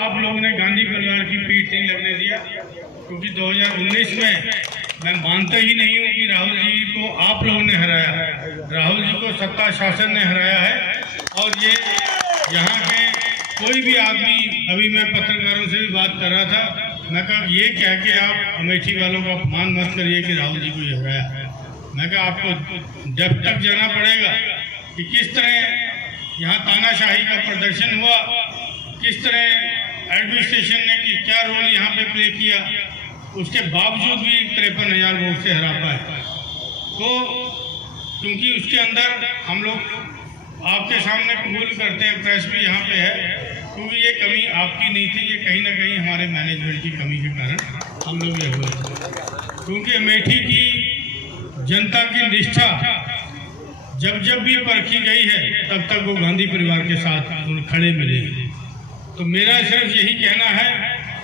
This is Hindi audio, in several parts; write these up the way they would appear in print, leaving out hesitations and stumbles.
आप लोगों ने गांधी परिवार की पीठ नहीं लगने दिया, क्योंकि 2019 में मैं मानता ही नहीं हूँ कि राहुल जी को आप लोगों ने हराया है। राहुल जी को सत्ता शासन ने हराया है। और ये यहाँ के कोई भी आदमी, अभी मैं पत्रकारों से भी बात कर रहा था, मैं कहा ये कह के आप अमेठी वालों का अपमान मत करिए कि राहुल जी को ये हराया है। मैं कहा आपको जब तक जाना पड़ेगा कि किस तरह यहाँ तानाशाही का प्रदर्शन हुआ, किस तरह एडमिनिस्ट्रेशन ने कि क्या रोल यहाँ पे प्ले किया, उसके बावजूद भी 53,000 वोट से हरा पाए। तो क्योंकि उसके अंदर हम लोग आपके सामने कबूल करते हैं, प्रेस भी यहाँ पे है, क्योंकि ये कमी आपकी नहीं थी, ये कहीं ना कहीं हमारे मैनेजमेंट की कमी के कारण हम लोग ये हुए थे। क्योंकि अमेठी की जनता की निष्ठा जब जब भी परखी गई है, तब तक वो गांधी परिवार के साथ खड़े मिले। तो मेरा सिर्फ यही कहना है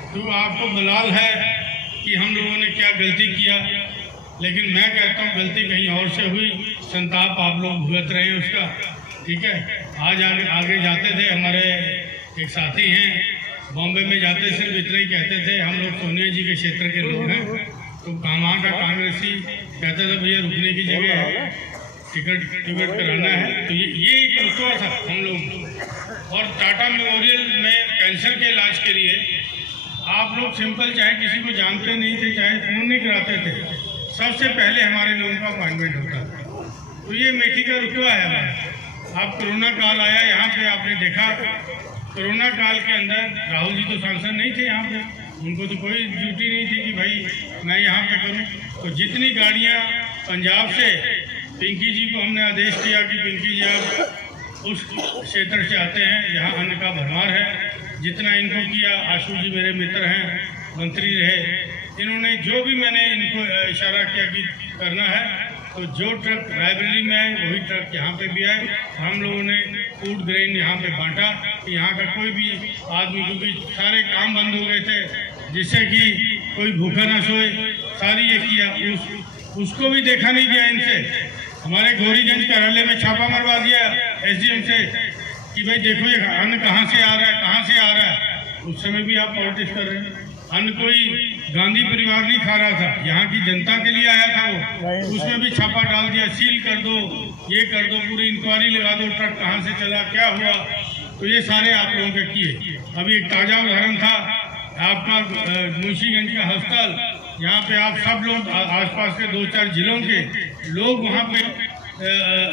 कि आपको मलाल है कि हम लोगों ने क्या गलती किया, लेकिन मैं कहता हूँ गलती कहीं और से हुई, संताप आप लोग भुगत रहे हैं उसका। ठीक है, आज आगे जाते थे, हमारे एक साथी हैं बॉम्बे में जाते सिर्फ इतना ही कहते थे, हम लोग सोनिया जी के क्षेत्र के लोग हैं, तो वहाँ का कांग्रेसी कहते थे भैया रुकने की जगह है, टिकट कराना है। तो ये एक रुतबा था हम लोग। और टाटा मेमोरियल में कैंसर के इलाज के लिए आप लोग सिंपल, चाहे किसी को जानते नहीं थे, चाहे फोन नहीं कराते थे, सबसे पहले हमारे लोगों का अपॉइंटमेंट होता था। तो ये अमेठी का रुतबा है हमारा। आप कोरोना काल आया यहाँ पे, आपने देखा कोरोना काल के अंदर राहुल जी तो सांसद नहीं थे यहाँ पे, उनको तो कोई ड्यूटी नहीं थी कि भाई मैं यहाँ पे करूँ। तो जितनी गाड़ियाँ पंजाब से पिंकी जी को हमने आदेश दिया कि पिंकी जी आप उस क्षेत्र से आते हैं, यहाँ अन्न का भरमार है, जितना इनको किया। आशु जी मेरे मित्र हैं, मंत्री रहे, इन्होंने जो भी मैंने इनको इशारा किया कि करना है, तो जो ट्रक रायबरेली में आए वही ट्रक यहाँ पे भी आए। हम लोगों ने फूड ग्रेन यहाँ पे बांटा कि यहाँ का कोई भी आदमी, क्योंकि सारे काम बंद हो गए थे जिससे कि कोई भूखा ना सोए, सारी ये किया। उसको भी देखा नहीं गया इनसे। हमारे गौरीगंज कार्यालय में छापा मरवा दिया एसडीएम से कि भाई देखो ये अन्न कहाँ से आ रहा है, कहाँ से आ रहा है। उस समय भी आप पॉलिटिक्स कर रहे हैं। अन्न कोई गांधी परिवार नहीं खा रहा था, यहाँ की जनता के लिए आया था वो, उसमें भी छापा डाल दिया, सील कर दो, ये कर दो, पूरी इंक्वायरी लगा दो, ट्रक कहाँ से चला, क्या हुआ। तो ये सारे आप लोगों के किए। अभी एक ताज़ा उदाहरण था आपका मुंशीगंज का अस्पताल, यहाँ पे आप सब लोग आसपास के 2-4 जिलों के लोग वहाँ पे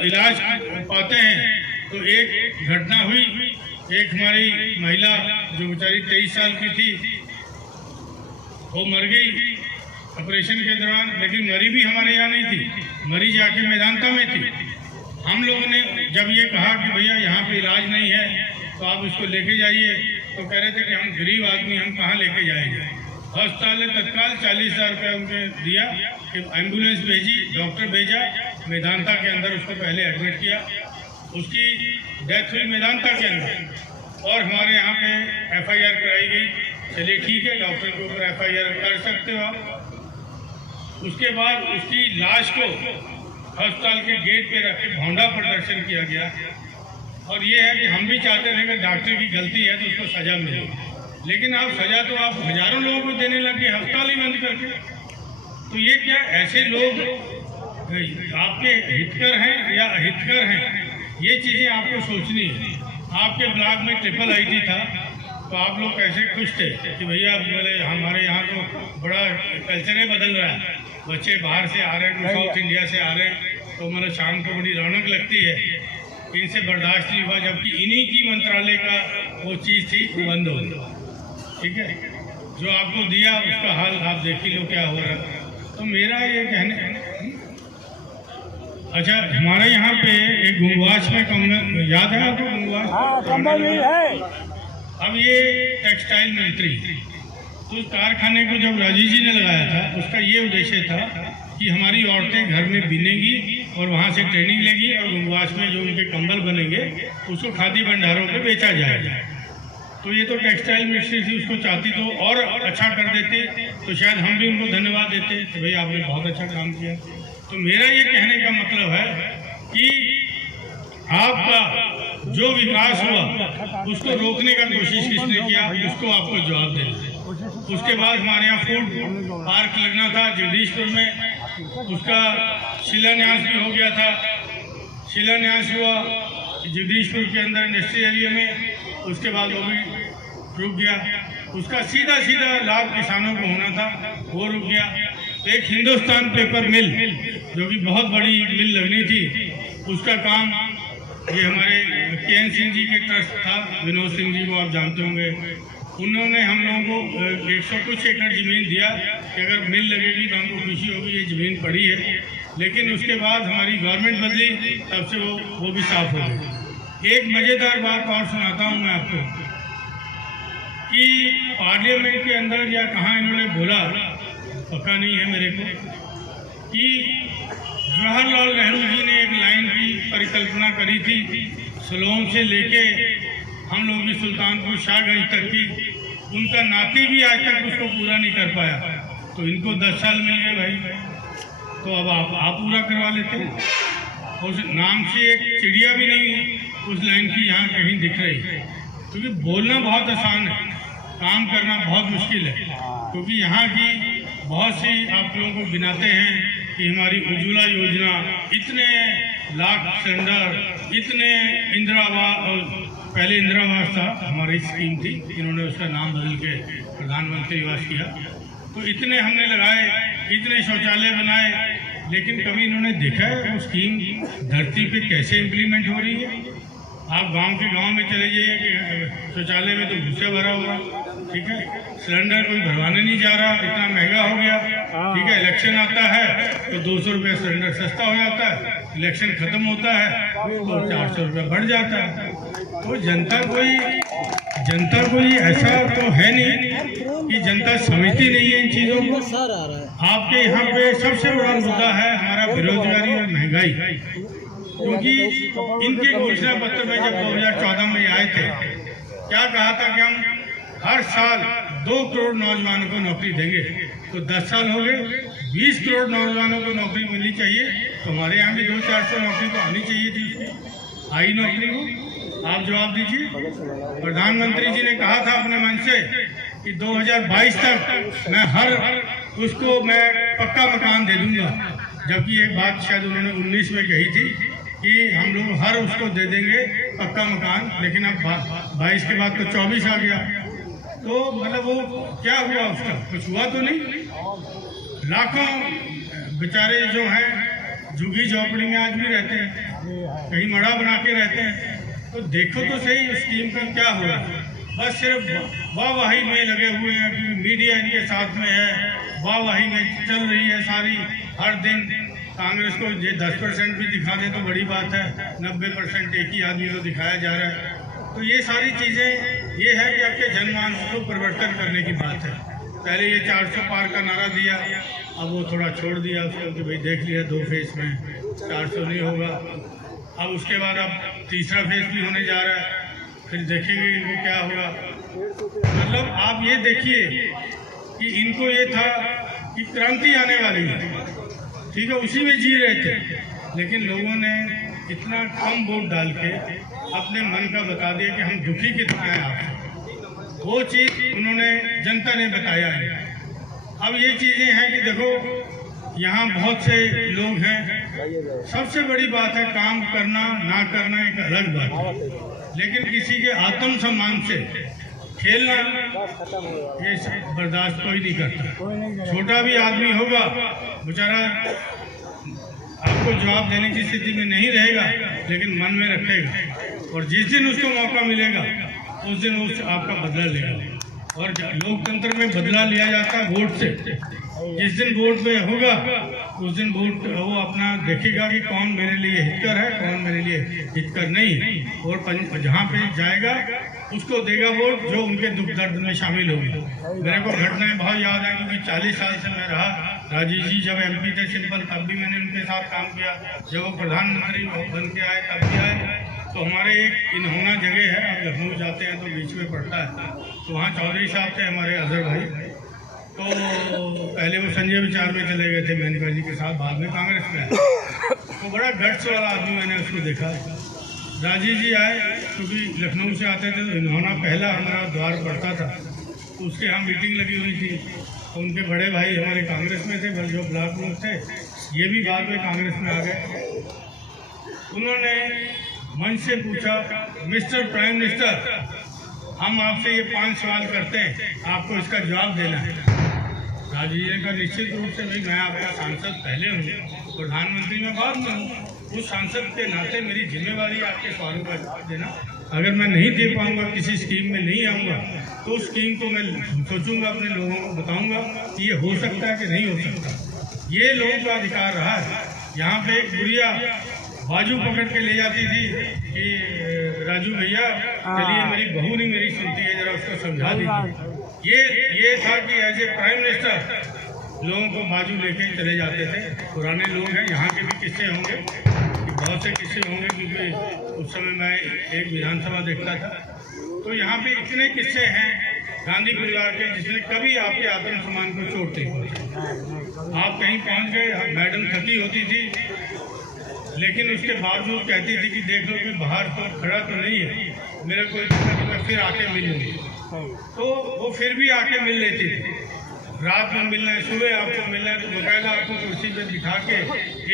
इलाज पाते हैं। तो एक घटना हुई, एक हमारी महिला जो बेचारी 23 साल की थी, वो मर गई ऑपरेशन के दौरान, लेकिन मरी भी हमारे यहाँ नहीं थी, मरी जाके मेदांता में थी। हम लोगों ने जब ये कहा कि भैया यहाँ पे इलाज नहीं है तो आप इसको लेके जाइए, तो कह रहे थे कि हम गरीब आदमी, हम कहाँ लेके जाएंगे। अस्पताल ने तत्काल 40,000 रुपया उनके दिया कि एम्बुलेंस भेजी, डॉक्टर भेजा, मेदांता के अंदर उसको पहले एडमिट किया, उसकी डेथ हुई मेदांता के अंदर। और हमारे यहाँ पे FIR कराई गई। चलिए ठीक है, डॉक्टर के ऊपर FIR कर सकते हो आप। उसके बाद उसकी लाश को अस्पताल के गेट पे रख के भौंडा प्रदर्शन किया गया। और ये है कि हम भी चाहते थे कि डॉक्टर की गलती है तो उसको सजा मिले, लेकिन आप सजा तो आप हजारों लोगों को देने लगे, अस्पताल ही बंद करके। तो ये क्या ऐसे लोग आपके हितकर हैं या अहितकर हैं, ये चीज़ें आपको सोचनी है। आपके ब्लॉक में ट्रिपल IT था, तो आप लोग कैसे खुश थे कि भैया बोले हमारे यहाँ तो बड़ा कल्चर ही बदल रहा है, बच्चे बाहर से आ रहे हैं, साउथ इंडिया से आ रहे हैं, तो मतलब शाम को बड़ी रौनक लगती है। इनसे बर्दाश्त नहीं हुआ, जबकि इन्हीं की मंत्रालय का वो चीज़ थी, वो बंद हो गई। ठीक है, जो आपको दिया उसका हाल आप देख ही लो क्या हो रहा है। तो मेरा ये कहने, अच्छा हमारे यहाँ पे एक गुंगवास में कम याद है आपको, गुंगवास? अब ये टेक्सटाइल मंत्री, तो उस कारखाने को जब राजीव जी ने लगाया था, उसका ये उद्देश्य था कि हमारी औरतें घर में बिनेंगी और वहाँ से ट्रेनिंग लेगी और गुंगवास में जो उनके कंबल बनेंगे उसको खादी भंडारों पे बेचा जाएगा। तो ये तो टेक्सटाइल मिनिस्ट्री थी, उसको चाहती तो और अच्छा कर देते, तो शायद हम भी उनको धन्यवाद देते तो भाई आपने बहुत अच्छा काम किया। तो मेरा ये कहने का मतलब है कि आपका जो विकास हुआ उसको रोकने का कोशिश किसने किया, उसको आपको जवाब देना है। उसके बाद हमारे यहाँ फूड पार्क लगना था जगदीशपुर में, उसका शिलान्यास भी हो गया था। शिलान्यास हुआ जगदीशपुर के अंदर इंडस्ट्री एरिया में, उसके बाद वो भी रुक गया। उसका सीधा लाभ किसानों को होना था, वो रुक गया। एक हिंदुस्तान पेपर मिल जो कि बहुत बड़ी मिल लगनी थी, उसका काम ये हमारे KN सिंह जी के ट्रस्ट था, विनोद सिंह जी को आप जानते होंगे, उन्होंने हम लोगों को 100 कुछ एकड़ ज़मीन दिया कि अगर मिल लगेगी तो हमको खुशी होगी, ये ज़मीन पड़ी है। लेकिन उसके बाद हमारी गवर्नमेंट बदली, तब से वो भी साफ हो गई। एक मज़ेदार बात और सुनाता हूँ मैं आपको कि पार्लियामेंट के अंदर या कहाँ इन्होंने बोला, पता नहीं है मेरे को, कि जवाहरलाल नेहरू जी ने एक लाइन की परिकल्पना करी थी सलोम से लेके हम लोगों की सुल्तानपुर शाहगंज तक की, उनका नाती भी आज तक उसको पूरा नहीं कर पाया। तो इनको 10 साल मिल गए भाई, तो अब आप पूरा करवा लेते। उस नाम से एक चिड़िया भी नहीं उस लाइन की यहाँ कहीं दिख रही, क्योंकि बोलना बहुत आसान है, काम करना बहुत मुश्किल है। क्योंकि यहाँ की बहुत सी आप लोगों को गिनाते हैं कि हमारी उज्ज्वला योजना, इतने लाख सिलेंडर, इतने इंदिरा आवास, पहले इंदिरा आवास था हमारी स्कीम थी, इन्होंने उसका नाम बदल के प्रधानमंत्री आवास किया, तो इतने हमने लगाए, इतने शौचालय बनाए, लेकिन कभी इन्होंने देखा है वो स्कीम धरती पे कैसे इम्प्लीमेंट हो रही है। आप गांव के गांव में चले जाइए कि शौचालय में तो भूसा भरा हुआ, ठीक है, सिलेंडर कोई भरवाने नहीं जा रहा, इतना महंगा हो गया, ठीक है। इलेक्शन आता है तो 200 रुपये सिलेंडर सस्ता हो जाता है, इलेक्शन खत्म होता है तो 400 रुपये बढ़ जाता है। तो जनता कोई ऐसा तो है नहीं कि जनता समझती नहीं है इन चीज़ों को। आपके यहाँ पे सबसे बड़ा मुद्दा है हमारा बेरोजगारी और महंगाई, क्योंकि इनके घोषणा पत्र में जब 2014 में आए थे, क्या कहा था कि हम हर साल 2 करोड़ नौजवानों को नौकरी देंगे। तो 10 साल हो गए, 20 करोड़ नौजवानों को नौकरी मिलनी चाहिए, तो हमारे यहाँ भी 200-400 नौकरी तो आनी चाहिए थी। आई नौकरी को आप जवाब दीजिए। प्रधानमंत्री जी ने कहा था अपने मन से कि 2022 तक मैं हर उसको मैं पक्का मकान दे दूंगा, जबकि एक बात शायद उन्होंने 19 में कही थी कि हम लोग हर उसको दे देंगे पक्का मकान, लेकिन अब 22 के बाद तो 24 आ गया। तो मतलब वो क्या हुआ, उसका कुछ हुआ तो नहीं। लाखों बेचारे जो हैं झुग्गी झोपड़ी में आज भी रहते हैं, कहीं मड़ा बना के रहते हैं। तो देखो तो सही उस स्कीम का क्या हुआ, बस सिर्फ वाहवाही में लगे हुए हैं, क्योंकि मीडिया इनके साथ में है, वाहवाही में चल रही है सारी। हर दिन कांग्रेस को ये 10% भी दिखा दे तो बड़ी बात है, 90% एक ही आदमी को दिखाया जा रहा है। तो ये सारी चीज़ें ये है कि आपके जनमानस को परिवर्तन करने की बात है। पहले ये 400 पार का नारा दिया, अब वो थोड़ा छोड़ दिया उसको कि भाई देख लिया 2 फेज में 400 नहीं होगा। अब उसके बाद अब तीसरा फेज भी होने जा रहा है, फिर देखेंगे इनको क्या होगा। मतलब आप ये देखिए कि इनको ये था कि क्रांति आने वाली है, ठीक है, उसी में जी रहे थे, लेकिन लोगों ने इतना कम वोट डाल के अपने मन का बता दिया कि हम दुखी कितना हैं आपसे। वो चीज़ उन्होंने जनता ने बताया है। अब ये चीज़ें हैं कि देखो यहाँ बहुत से लोग हैं, सबसे बड़ी बात है काम करना ना करना एक अलग बात है, लेकिन किसी के आत्म सम्मान से खेलना ये बर्दाश्त कोई नहीं करता। छोटा भी आदमी होगा बेचारा आपको जवाब देने की स्थिति में नहीं रहेगा, लेकिन मन में रखेगा, और जिस दिन उसको मौका मिलेगा उस दिन उस आपका बदला लेगा। और लोकतंत्र में बदला लिया जाता है वोट से। जिस दिन वोट में होगा उस दिन वोट वो अपना देखेगा कि कौन मेरे लिए हितकर है, कौन मेरे लिए हितकर नहीं, और जहाँ पे जाएगा उसको देगा वोट जो उनके दुख दर्द में शामिल होगी। मेरे को घटनाएं बहुत याद है, क्योंकि 40 साल से मैं रहा। राजीव जी जब MP थे सिंपल, तब भी मैंने उनके साथ काम किया। जब वो प्रधानमंत्री बन के आए तब भी आए। तो हमारे एक इन्होना जगह है, आप लखनऊ जाते हैं तो बीच में पड़ता है, तो वहाँ चौधरी साहब थे हमारे अजहर भाई। तो पहले वो संजय विचार में चले गए थे मेनका जी के साथ, बाद में कांग्रेस में। तो बड़ा गट्स वाला आदमी मैंने उसको देखा। राजीव जी आए, क्योंकि लखनऊ से आते थे तो इन्होंने पहला हमारा द्वार पड़ता था, तो उसके यहाँ मीटिंग लगी हुई थी। तो उनके बड़े भाई हमारे कांग्रेस में थे, जो ब्लॉक में थे, ये भी बाद में कांग्रेस में आ गए। उन्होंने मंच से पूछा, मिस्टर प्राइम मिनिस्टर, हम आपसे ये 5 सवाल करते हैं, आपको इसका जवाब देना है। राजीव जी का निश्चित रूप से भाई मैं आपका सांसद पहले हूँ, प्रधानमंत्री में बाद में हूँ, उस सांसद के नाते मेरी जिम्मेवारी आपके सवालों का जवाब देना। अगर मैं नहीं दे पाऊंगा, किसी स्कीम में नहीं आऊँगा, तो उस स्कीम को मैं सोचूंगा, अपने लोगों को बताऊंगा कि ये हो सकता है कि नहीं हो सकता। ये लोगों का अधिकार रहा है। यहाँ पे एक बुढ़िया बाजू पकड़ के ले जाती थी कि राजू भैया चलिए, मेरी बहू नहीं मेरी सुनती है, जरा उसको समझा दीजिए। ये था कि एज ए प्राइम मिनिस्टर लोगों को बाजू लेके चले जाते थे। पुराने लोग हैं, यहाँ के भी किस्से होंगे, बहुत से किस्से होंगे, क्योंकि उस समय मैं एक विधानसभा देखता था। तो यहाँ पे इतने किस्से हैं गांधी परिवार के जिसने कभी आपके आत्मसम्मान को चोट नहीं पहुंची। आप कहीं पहुंच गए, मैडम थकी होती थी, लेकिन उसके बावजूद कहती थी कि देख लो कि बाहर तो खड़ा तो नहीं है, मेरे को मैं फिर आके मिल लूँगी। तो वो फिर भी आके मिल लेती थी। रात में मिलना है, सुबह आपको मिलना है, तो बकायदा आपको कुर्सी पे बिठा के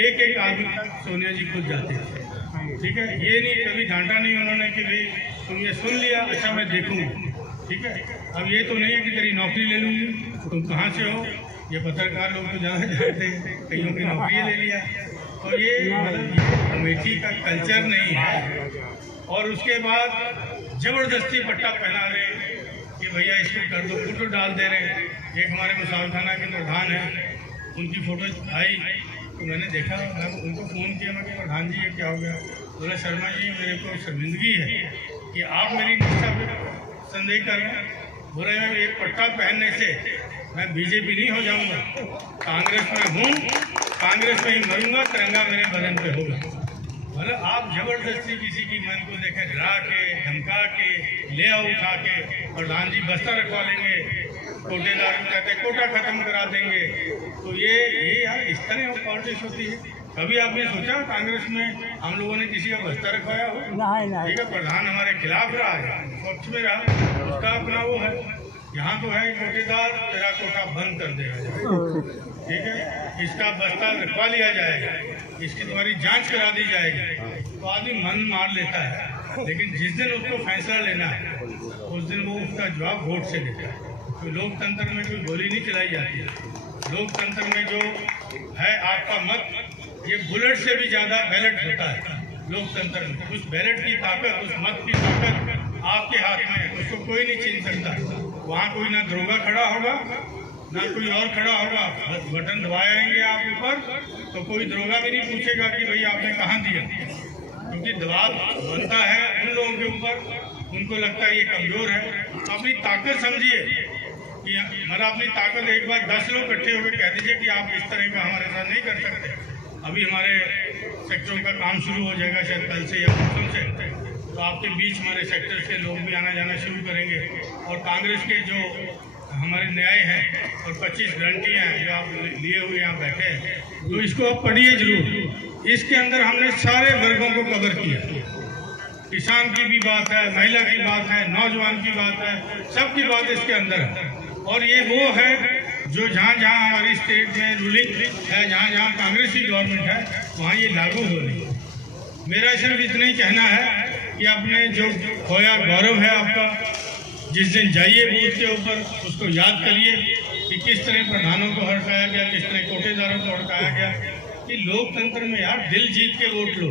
एक एक आदमी तक सोनिया जी खुद जाते थे। ठीक है, ये नहीं कभी डांटा नहीं उन्होंने कि भाई तुम ये सुन लिया, अच्छा मैं देखूँगा। ठीक है, अब ये तो नहीं है कि तेरी नौकरी ले लूँगी, तुम कहाँ से हो, ये पत्रकार लोग तो ज़्यादा जानते हैं, कईयों की नौकरी ले लिया। तो ये मतलब अमेठी का कल्चर नहीं है। और उसके बाद ज़बरदस्ती पट्टा पहना रहे कि भैया इसको कर दो, फोटो डाल दे रहे। एक हमारे मुसाल खाना के प्रधान हैं, उनकी फ़ोटो आई तो मैंने देखा, मैं उनको फ़ोन किया, मैं प्रधान जी ये क्या हो गया? बोला शर्मा जी मेरे को शर्मिंदगी है कि आप मेरी निष्ठा पर संदेह कर रहे हैं। बोले मैं एक पट्टा पहनने से मैं बीजेपी नहीं हो जाऊंगा, कांग्रेस में हूँ, कांग्रेस में ही मरूंगा, तिरंगा मेरे बदन पे होगा। मतलब आप जबरदस्ती किसी की मन को देखे डरा के, धमका के, ले आओ उठा के, प्रधान जी बस्ता रखवा लेंगे, कोटेदार कहते कोटा खत्म करा देंगे। तो ये यार इस तरह पॉलिटिक्स होती है। कभी आपने सोचा कांग्रेस में हम लोगों ने किसी का बस्ता रखवाया हो? ठीक है, प्रधान हमारे खिलाफ रहा है, पक्ष में रहा, उसका अपना वो है। यहाँ तो है कोटेदार तेरा कोटा बंद कर देगा, ठीक है, इसका बस्ता रखवा लिया जाएगा, इसकी तुम्हारी जांच करा दी जाएगी। तो आदमी मन मार लेता है, लेकिन जिस दिन उसको फैसला लेना है उस दिन वो उसका जवाब वोट से देता है। तो लोकतंत्र में कोई गोली नहीं चलाई जाती है। लोकतंत्र में जो है आपका मत, ये बुलेट से भी ज़्यादा बैलेट होता है लोकतंत्र में। उस बैलेट की ताकत, उस मत की ताकत आपके हाथ में है, उसको कोई नहीं छीन सकता। वहाँ कोई ना दरोगा खड़ा होगा ना कोई और खड़ा होगा, बस बटन दबाएंगे आप ऊपर तो कोई दरोगा भी नहीं पूछेगा कि भाई आपने कहाँ दिया, क्योंकि दबाव बनता है उन लोगों के ऊपर, उनको लगता है ये कमज़ोर है। अपनी ताकत समझिए कि मतलब अपनी ताकत एक बार 10 लोग इकट्ठे होकर कह दीजिए कि आप इस तरह का हमारे साथ नहीं कर सकते। अभी हमारे सेक्टरों का काम शुरू हो जाएगा शायद कल से या परसों से, तो आपके बीच हमारे सेक्टर के लोग भी आना जाना शुरू करेंगे। और कांग्रेस के जो हमारे न्याय हैं और 25 गारंटियाँ हैं जो आप लिए हुए यहाँ बैठे हैं, तो इसको आप पढ़िए जरूर। इसके अंदर हमने सारे वर्गों को कवर किया, किसान की भी बात है, महिला की बात है, नौजवान की बात है, सबकी बात इसके अंदर है। और ये वो है जो जहाँ जहाँ हमारी स्टेट में रूलिंग है, जहाँ जहाँ कांग्रेस की गवर्नमेंट है, वहाँ ये लागू हो रही है। मेरा सिर्फ इतना ही कहना है कि आपने जो खोया गौरव है आपका, जिस दिन जाइए बूथ के ऊपर उसको याद करिए कि किस तरह प्रधानों को हड़काया गया, किस तरह कोटेदारों को हड़काया गया। कि लोकतंत्र में यार दिल जीत के वोट लो,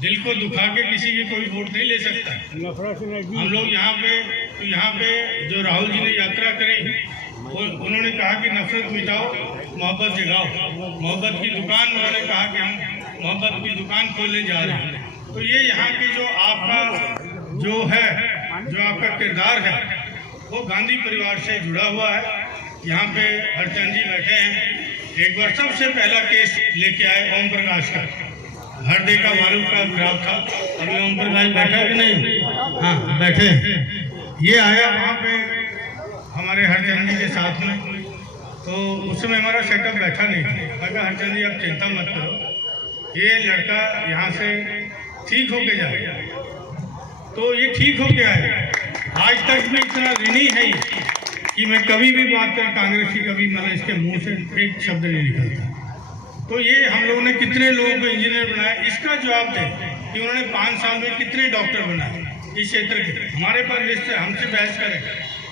दिल को दुखा के किसी की कोई वोट नहीं ले सकता। हम लोग यहाँ पे जो राहुल जी ने यात्रा करी, उन्होंने कहा कि नफरत मिटाओ, मोहब्बत जगाओ, मोहब्बत की दुकान, उन्होंने कहा कि हम मोहब्बत की दुकान खोलने जा रहे हैं। तो ये यहाँ की जो आपका जो है, जो आपका किरदार है, वो गांधी परिवार से जुड़ा हुआ है। यहाँ पे हरचंद जी बैठे हैं, एक बार सबसे पहला केस लेके आए ओम प्रकाश का, हरदे का मारूफ का खराब था। अभी ओम प्रकाश बैठा कि नहीं? हाँ बैठे। ये आया वहाँ पे हमारे हरचंद जी के साथ में, तो उस समय हमारा सेटअप बैठा नहीं था। मैं कहा हरचंद जी आप चिंता मत करो, ये लड़का यहाँ से ठीक होके जाए। तो ये ठीक होके आए। आज तक मैं इतना ऋणी है कि मैं कभी भी बात कर कांग्रेस की कभी मैंने इसके मुंह से एक शब्द नहीं निकलता। तो ये हम लोगों ने कितने लोगों को इंजीनियर बनाया, इसका जवाब दें कि उन्होंने 5 साल में कितने डॉक्टर बनाए इस क्षेत्र के। हमारे पास लिस्ट है, हमसे बहस करें,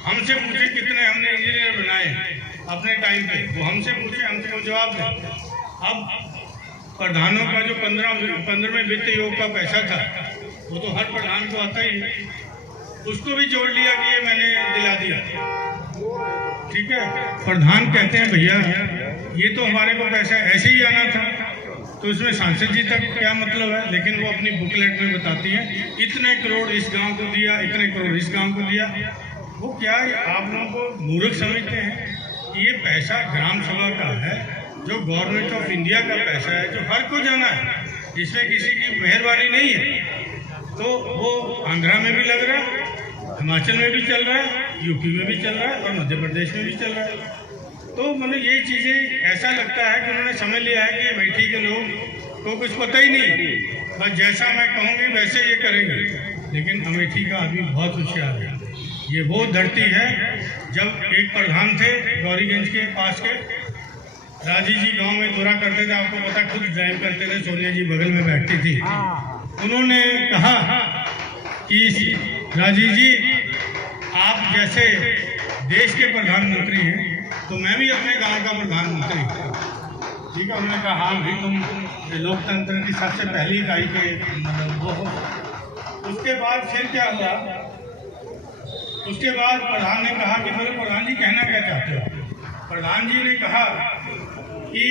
हमसे पूछे कितने हमने इंजीनियर बनाए अपने टाइम पे, वो हमसे पूछे, हमसे वो जवाब दें। अब प्रधानों का जो 15वें वित्त योग का पैसा था वो तो हर प्रधान को आता ही है, उसको भी जोड़ लिया कि ये मैंने दिला दिया। ठीक है, प्रधान कहते हैं भैया ये तो हमारे को पैसा ऐसे ही आना था, तो इसमें सांसद जी तक क्या मतलब है। लेकिन वो अपनी बुकलेट में बताती हैं इतने करोड़ इस गांव को दिया, इतने करोड़ इस गांव को दिया। वो क्या आप लोगों को मूर्ख समझते हैं कि ये पैसा ग्राम सभा का है, जो गवर्नमेंट ऑफ इंडिया का पैसा है, जो हर को जाना है, इसमें किसी की मेहरबानी नहीं है। तो वो आंध्रा में भी लग रहा है, हिमाचल में भी चल रहा है, यूपी में भी चल रहा है और मध्य प्रदेश में भी चल रहा है। तो मतलब ये चीज़ें ऐसा लगता है कि उन्होंने समझ लिया है कि अमेठी के लोग को कुछ पता ही नहीं, बस जैसा मैं कहूँगी वैसे ये करेंगे। लेकिन अमेठी का आदमी बहुत होशियार है। ये वो धरती है, जब एक प्रधान थे गौरीगंज के पास के, राजी जी गांव में दौरा करते थे, आपको पता, खुद ड्राइव करते थे, सोनिया जी बगल में बैठती थी। उन्होंने कहा कि राजी जी आप जैसे देश के प्रधानमंत्री हैं तो मैं भी अपने गांव का प्रधानमंत्री हूँ। ठीक है, उन्होंने कहा हाँ भाई तुम लोकतंत्र की सबसे पहली इकाई के मतलब वो हो। उसके बाद फिर क्या हुआ, उसके बाद प्रधान ने कहा कि बोले प्रधान जी कहना क्या चाहते हो। प्रधान जी ने कहा कि